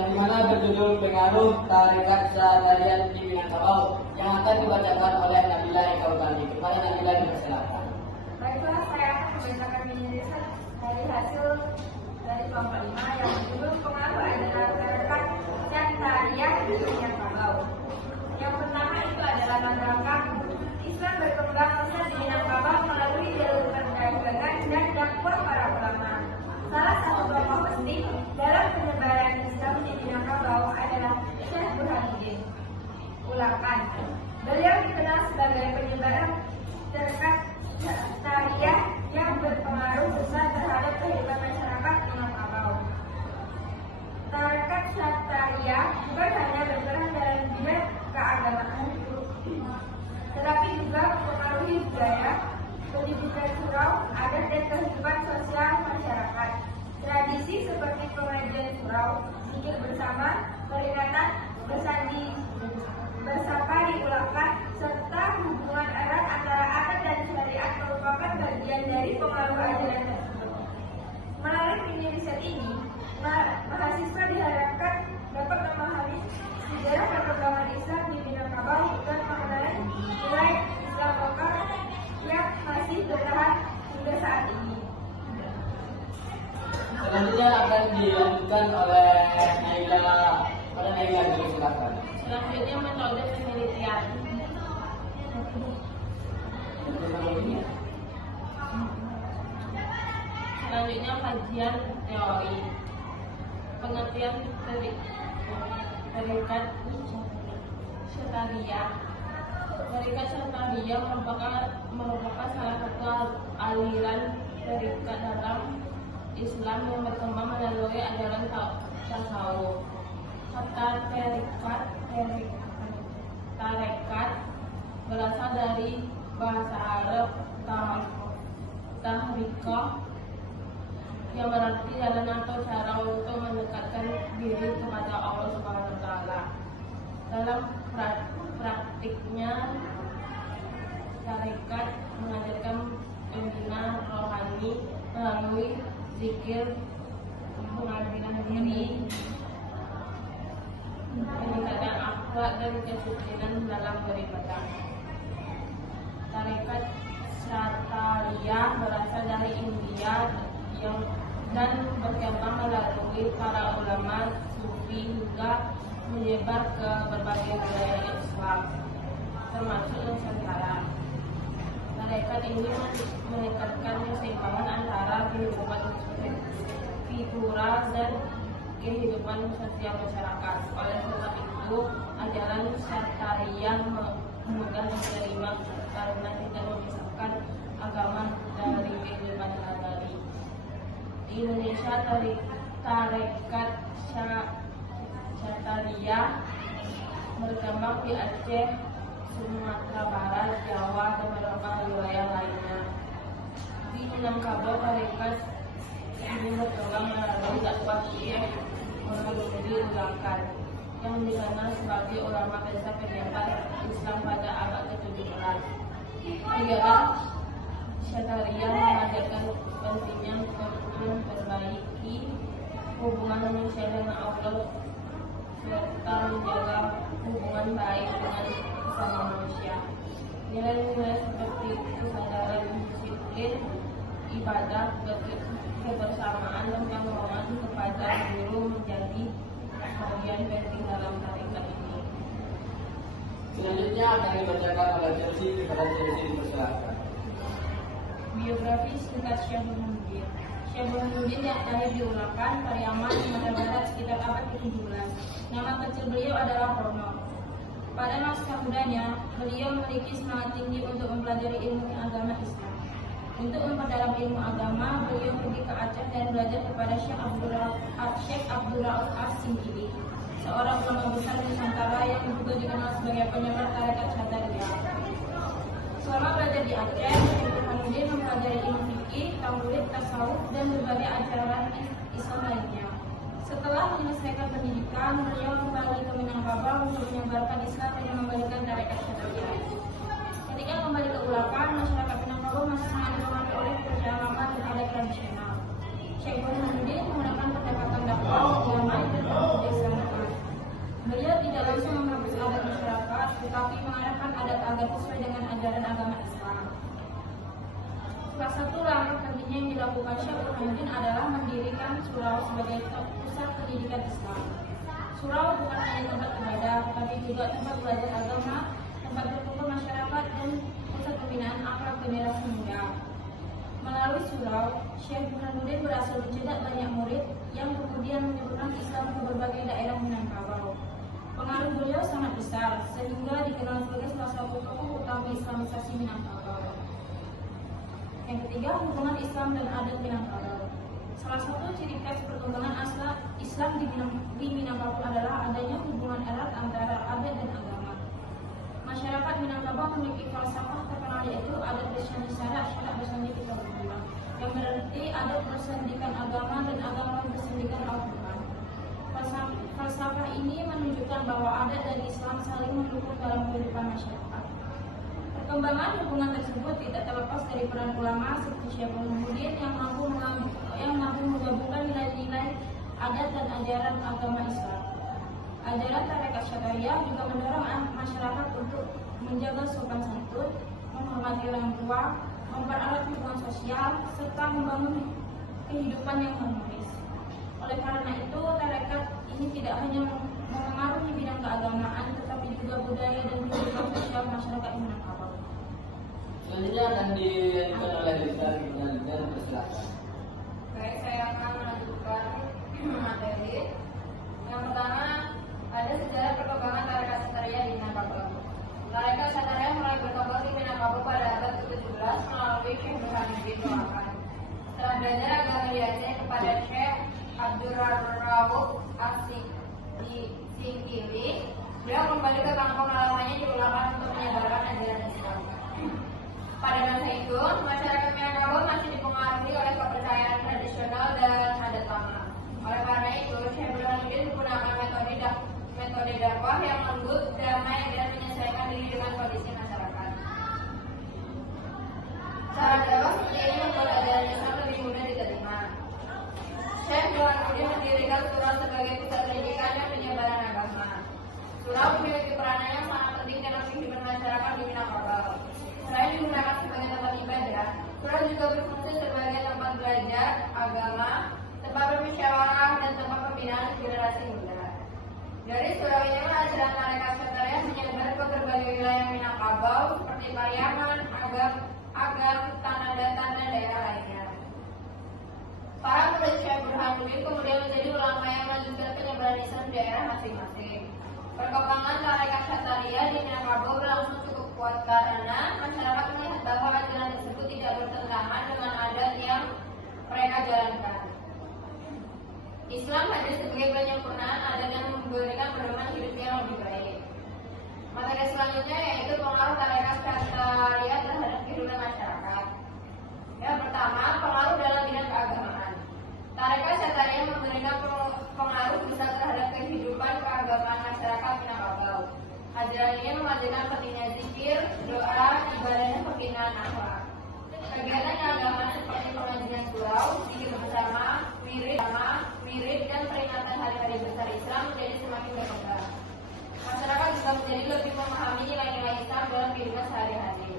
yang dimana berjudul Pengaruh Tarekat Syahtariyah di Minangkabau yang akan dibacakan oleh Nabila Eka Utami. Kepada Nabila dipersilakan. Baiklah, saya akan membacakan mini riset dari hasil dari kelompok 5 yang berjudul Pengaruh Ajaran Tarekat Syahtariyah di Minangkabau. Yang pertama itu adalah masyarakat Islam berkembang pesat di Minangkabau melalui jalur perdagangan dan dakwah para ulama. Salah satu tokoh penting dalam penyebaran Islam di Minangkabau adalah Syekh Burhanuddin Ulakan. Beliau dikenal sebagai penyebar tarekat Syahtariyah yang berpengaruh besar terhadap kehidupan masyarakat Minangkabau. Tarekat Syahtariyah bukan hanya berperan dalam bidang keagamaan, tetapi juga mempengaruhi budaya, pendidikan surau, adat dan kehidupan sosial masyarakat. Tradisi seperti pengajian surau, zikir bersama, peringatan, bersandi, bersapa diulakan, serta hubungan erat antara adat dan syariat merupakan bagian dari pengaruh ajaran tersebut. Melalui mini riset ini, mahasiswa diharapkan dapat memahami sejarah perkembangan Islam di Minangkabau dan mengenai nilai Islam lokal yang masih bertahan hingga saat ini. Selanjutnya akan dilanjutkan oleh Naila. Pada Naila dipersilakan. Selanjutnya metode penelitian. Selanjutnya kajian teori. Pengertian tarekat Syahtariyah. Tarekat Syahtariyah merupakan salah satu aliran tarekat dalam Islam yang berkembang melalui ajaran tasawuf. Kata tarekat berasal dari bahasa Arab tahrikah yang berarti jalan atau cara untuk mendekatkan diri kepada Allah Subhanahu wa taala. Dalam praktiknya, tarekat mengajarkan pembinaan rohani melalui zikir, pengambilan diri, peningkatan akhlak dan kedisiplinan dalam beribadah. Tarekat Syahtariyah berasal dari India dan berkembang melalui para ulama sufi hingga menyebar ke berbagai wilayah Islam, termasuk Nusantara. Tarekat ini meningkatkan keseimbangan antara kehidupan spiritual dan kehidupan sosial masyarakat. Oleh sebab itu, ajaran Syahtariyah mudah diterima karena tidak memisahkan agama dari kehidupan nagari. Di Indonesia, tarekat Syahtariyah berkembang di Aceh, Sumatera Barat, Jawa, dan beberapa wilayah lainnya. Di Minangkabau, tarekat ini berkembang melalui dakwah Syekh Burhanuddin Ulakan yang dikenal sebagai ulama besar penyebar Islam pada abad ke-17. Kegiatan Syahtariyah mengajarkan pentingnya memperbaiki hubungan manusia dengan Allah serta menjaga hubungan baik dengan sesama manusia. Nilai-nilai seperti kesadaran disiplin, ibadah, kebersamaan dan penghormatan kepada guru menjadi bagian penting dalam tarekat ini. Selanjutnya akan dibacakan oleh Chelsea. Kepada Chelsea dipersilakan. Biografi singkat Syekh Burhanuddin. Syekh Burhanuddin yang lahir di Ulakan, Pariaman, Sumatera Barat sekitar abad ke-17. Nama kecil beliau adalah Rono. Pada masa mudanya, beliau memiliki semangat tinggi untuk mempelajari ilmu agama Islam. Untuk memperdalam ilmu agama, beliau pergi ke Aceh dan belajar kepada Syekh Abdul Rauf As-Singkili, seorang ulama besar Nusantara yang juga dikenal sebagai penyebar tarekat Syahtariyah. Selama belajar di Aceh, Syekh Burhanuddin mempelajari ilmu fikih, tauhid, tasawuf, dan berbagai ajaran Islam lainnya. Setelah menyelesaikan pendidikan, beliau kembali ke Minangkabau untuk menyebarkan Islam dan memberikan tarekat Syahtariyah. Ketika kembali ke Ulakan, masyarakat Minangkabau masih sangat dipengaruhi oleh kepercayaan lama dan adat tradisional. Syekh Burhanuddin menggunakan pendekatan dakwah, damai, dan desa yang dilakukan Syekh Burhanuddin adalah mendirikan surau sebagai pusat pendidikan Islam. Surau bukan hanya tempat ibadah, tetapi juga tempat belajar agama, tempat berkumpul masyarakat, dan pusat pembinaan akhlak generasi muda. Melalui surau, Syekh Burhanuddin berhasil mencetak banyak murid yang kemudian menyebarkan Islam ke berbagai daerah Minangkabau. Pengaruh beliau sangat besar, sehingga dikenal sebagai salah satu tokoh utama Islamisasi Minangkabau. Yang ketiga, hubungan Islam dan adat Minangkabau. Salah satu ciri khas perkembangan Islam di Minangkabau adalah adanya hubungan erat antara adat dan agama. Masyarakat Minangkabau memiliki falsafah terkenal yaitu adat bersandi syarat, syarat bersandi kitabullah, yang berarti adat bersandikan agama dan agama bersandikan Al-Quran. Falsafah ini menunjukkan bahwa adat dan Islam saling mendukung dalam kehidupan masyarakat. Perkembangan hubungan tersebut tidak terlepas dari peran ulama seperti Syekh Burhanuddin yang mampu menggabungkan nilai-nilai adat dan ajaran agama Islam. Ajaran tarekat Syatariyah juga mendorong masyarakat untuk menjaga sopan santun, menghormati orang tua, mempererat hubungan sosial, serta membangun kehidupan yang harmonis. Oleh karena itu, tarekat ini tidak hanya memengaruhi bidang keagamaan, tetapi juga budaya dan kehidupan sosial masyarakat Minangkabau. Selanjutnya akan dilanjutkan oleh Rizal dan persilakan. Baik, saya akan melanjutkan materi. Yang pertama, ada sejarah perkembangan tarekat Syatariyah di Minangkabau. Tarekat Syatariyah mulai berkembang di Minangkabau pada abad ke-17 melalui Syekh Burhanuddin Doakan. Setelah belajar agama di Aceh kepada Syekh Abdurrauf As-Sikili, beliau kembali ke kampung halamannya di Ulakan untuk menyebarkan ajaran Islam. Pada masa itu, masyarakat Minangkabau masih dipengaruhi oleh kepercayaan tradisional dan adat lama. Oleh karena itu, Syekh Burhanuddin menggunakan metode dakwah yang lembut, damai, dan menyesuaikan diri dengan kondisi masyarakat. Cara dakwah seperti ini membuat ajaran Islam lebih mudah diterima. Syekh Burhanuddin mendirikan surau sebagai pusat pendidikan dan penyebaran agama. Surau memiliki peranan yang sangat penting dalam kehidupan masyarakat di Minangkabau. Selain digunakan sebagai tempat ibadah, surau juga berfungsi sebagai tempat belajar agama, tempat bermusyawarah, dan tempat pembinaan generasi muda. Dari surau ini ajaran tarekat Syatariyah menyebar ke berbagai wilayah Minangkabau seperti Pariaman, Agam, Tanah Datar, dan daerah lainnya. Para murid Syekh Burhanuddin kemudian menjadi ulama yang melanjutkan penyebaran Islam di daerah masing-masing. Perkembangan tarekat Syatariyah di Minangkabau berlangsung cukup kuat karena masyarakat melihat bahwa ajaran tersebut tidak bertentangan dengan adat yang mereka jalankan. Islam hadir sebagai penyempurnaan adat yang memberikan pedoman hidup yang lebih baik. Materi selanjutnya yaitu pengaruh tarekat Syatariyah terhadap kehidupan masyarakat. Yang pertama, pengaruh dalam bidang keagamaan. Tarekat Syatariyah memberikan pengaruh besar terhadap kehidupan keagamaan masyarakat Minangkabau. Ajaran ini mengajarkan pentingnya zikir, doa, ibadah, dan pembinaan akhlak. Kegiatan keagamaan seperti pengajian surau, zikir bersama, wirid, dan peringatan hari-hari besar Islam menjadi semakin berkembang. Masyarakat juga menjadi lebih memahami nilai-nilai Islam dalam kehidupan sehari-hari.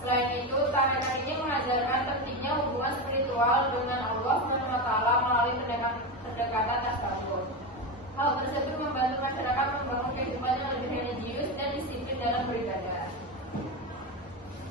Selain itu, tarekat ini mengajarkan pentingnya hubungan spiritual dengan Allah SWT melalui pendekatan tasawuf. Hal tersebut membantu masyarakat membangun kehidupan yang lebih religius dan disiplin dalam beribadah.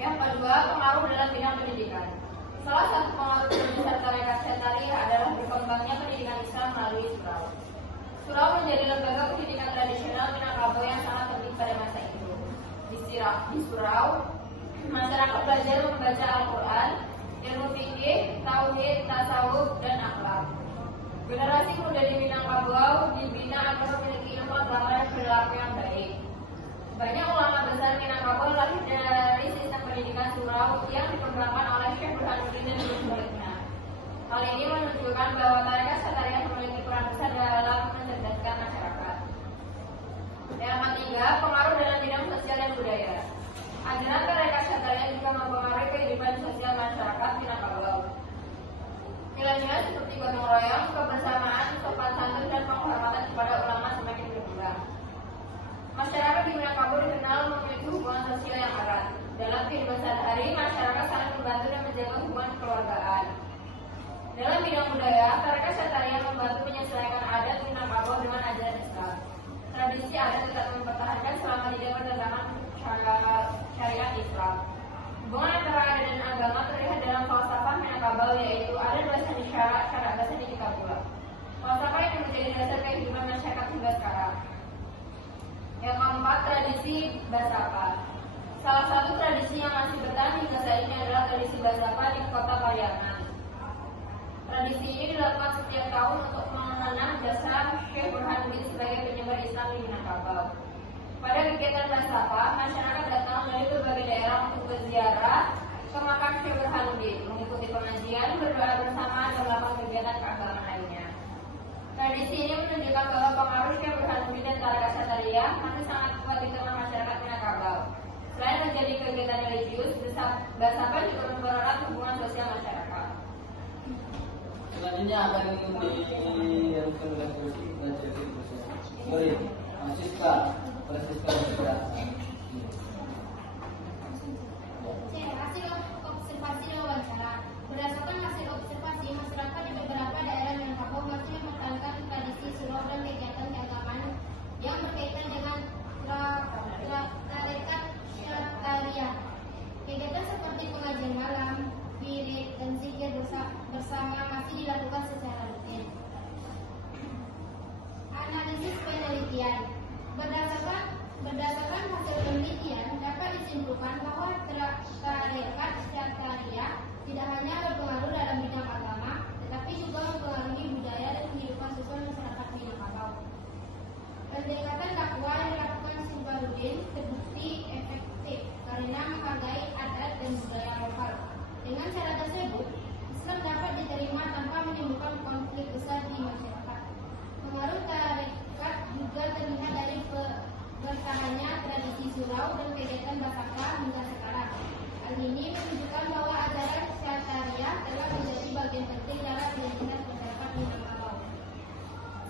Yang kedua, pengaruh dalam bidang pendidikan. Salah satu pengaruh terbesar tarekat Syatariyah adalah berkembangnya pendidikan Islam melalui surau. Surau menjadi lembaga pendidikan tradisional Minangkabau yang sangat penting pada masa itu. Di surau, masyarakat belajar membaca Al-Quran, ilmu fikih, tauhid, tasawuf, dan akhlak. Generasi muda di Minangkabau dibina agar memiliki ilmu agama dan perilaku yang baik. Banyak ulama besar Minangkabau lahir dari sistem pendidikan surau yang dikembangkan oleh Syekh Burhanuddin dan sebaliknya. Hal ini menunjukkan bahwa tarekat Syatariyah memiliki peran besar dalam mencerdaskan masyarakat. Yang ketiga, pengaruh dalam bidang sosial dan budaya. Ajaran tarekat Syatariyah juga mempengaruhi kehidupan sosial masyarakat Minangkabau. Nilai-nilai seperti gotong royong, kebersamaan, sopan santun, dan penghormatan kepada ulama semakin berkembang. Masyarakat di Minangkabau dikenal memiliki hubungan sosial yang erat. Dalam kehidupan sehari-hari, masyarakat saling membantu dan menjaga hubungan kekeluargaan. Dalam bidang budaya, tarekat Syataria membantu menyesuaikan adat Minangkabau dengan ajaran Islam. Tradisi adat tetap mempertahankan selama tidak bertentangan syariat Islam. Hubungan antara adat dan agama terlihat dalam falsafah Minangkabau, yaitu adat bahasa syarak, syarak bahasa ditika pula. Falsafah ini menjadi dasar kehidupan masyarakat hingga sekarang. Yang keempat, tradisi Basapa. Salah satu tradisi yang masih bertahan hingga saat ini adalah tradisi Basapa di kota Pariaman. Tradisi ini dilakukan setiap tahun untuk mengenang jasa Syekh Burhanuddin sebagai penyebar Islam di Minangkabau. Pada kegiatan Basapa, masyarakat datang dari berbagai daerah untuk berziarah ke makam Syekh Burhanuddin, mengikuti pengajian, berdoa bersama, dan melakukan kegiatan keagamaan lainnya. Tradisi ini menunjukkan bahwa pengaruh Syekh Burhanuddin dan tarekat Syataria masih sangat kuat di tengah masyarakat Minangkabau. Selain menjadi kegiatan religius, Basapa juga mempererat hubungan sosial masyarakat. Selanjutnya akan dilakukan oleh Francisca Hasil observasi dan wawancara. Berdasarkan hasil observasi, masyarakat di beberapa daerah Minangkabau masih mempertahankan tradisi surau dan kegiatan keagamaan yang berkaitan dengan tarekat Syataria. Kegiatan seperti pengajian malam, wirid, dan zikir bersama masih dilakukan secara rutin. Analisis penelitian. Berdasarkan hasil penelitian, dapat disimpulkan bahwa tarekat Syataria tidak hanya berpengaruh dalam bidang agama, tetapi juga mempengaruhi budaya dan kehidupan sosial masyarakat Minangkabau. Pendekatan dakwah yang dilakukan Syekh Burhanuddin terbukti efektif karena menghargai adat dan budaya lokal. Dengan cara tersebut, Islam dapat diterima tanpa menimbulkan konflik besar di masyarakat. Pengaruh tarekat juga terlihat dari bertahannya tradisi surau dan kegiatan Basapa hingga sekarang. Hal ini menunjukkan bahwa ajaran Syataria telah menjadi bagian penting dalam identitas masyarakat Minangkabau.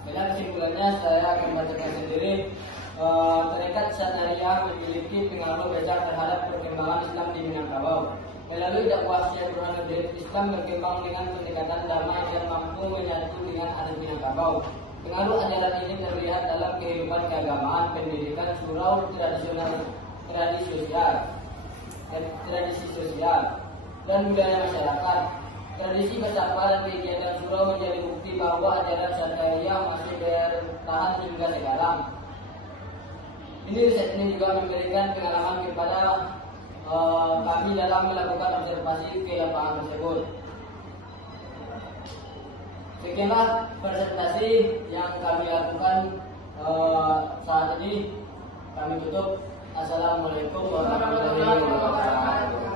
Dalam kesimpulannya, saya akan membacakan sendiri. Tarekat Syataria memiliki pengaruh besar terhadap perkembangan Islam di Minangkabau. Melalui dakwah Syekh Burhanuddin, Islam berkembang dengan pendekatan damai yang mampu menyatu dengan adat Minangkabau. Pengaruh ajaran ini terlihat dalam kehidupan keagamaan, pendidikan, surau, tradisi sosial, dan budaya masyarakat. Tradisi Basapa dan kegiatan surau menjadi bukti bahwa ajaran Syataria masih bertahan hingga sekarang. Riset ini juga memberikan pengalaman kepada kami dalam melakukan observasi ke lapangan tersebut. Sekianlah presentasi yang kami lakukan saat ini. Kami tutup. Assalamualaikum warahmatullahi wabarakatuh.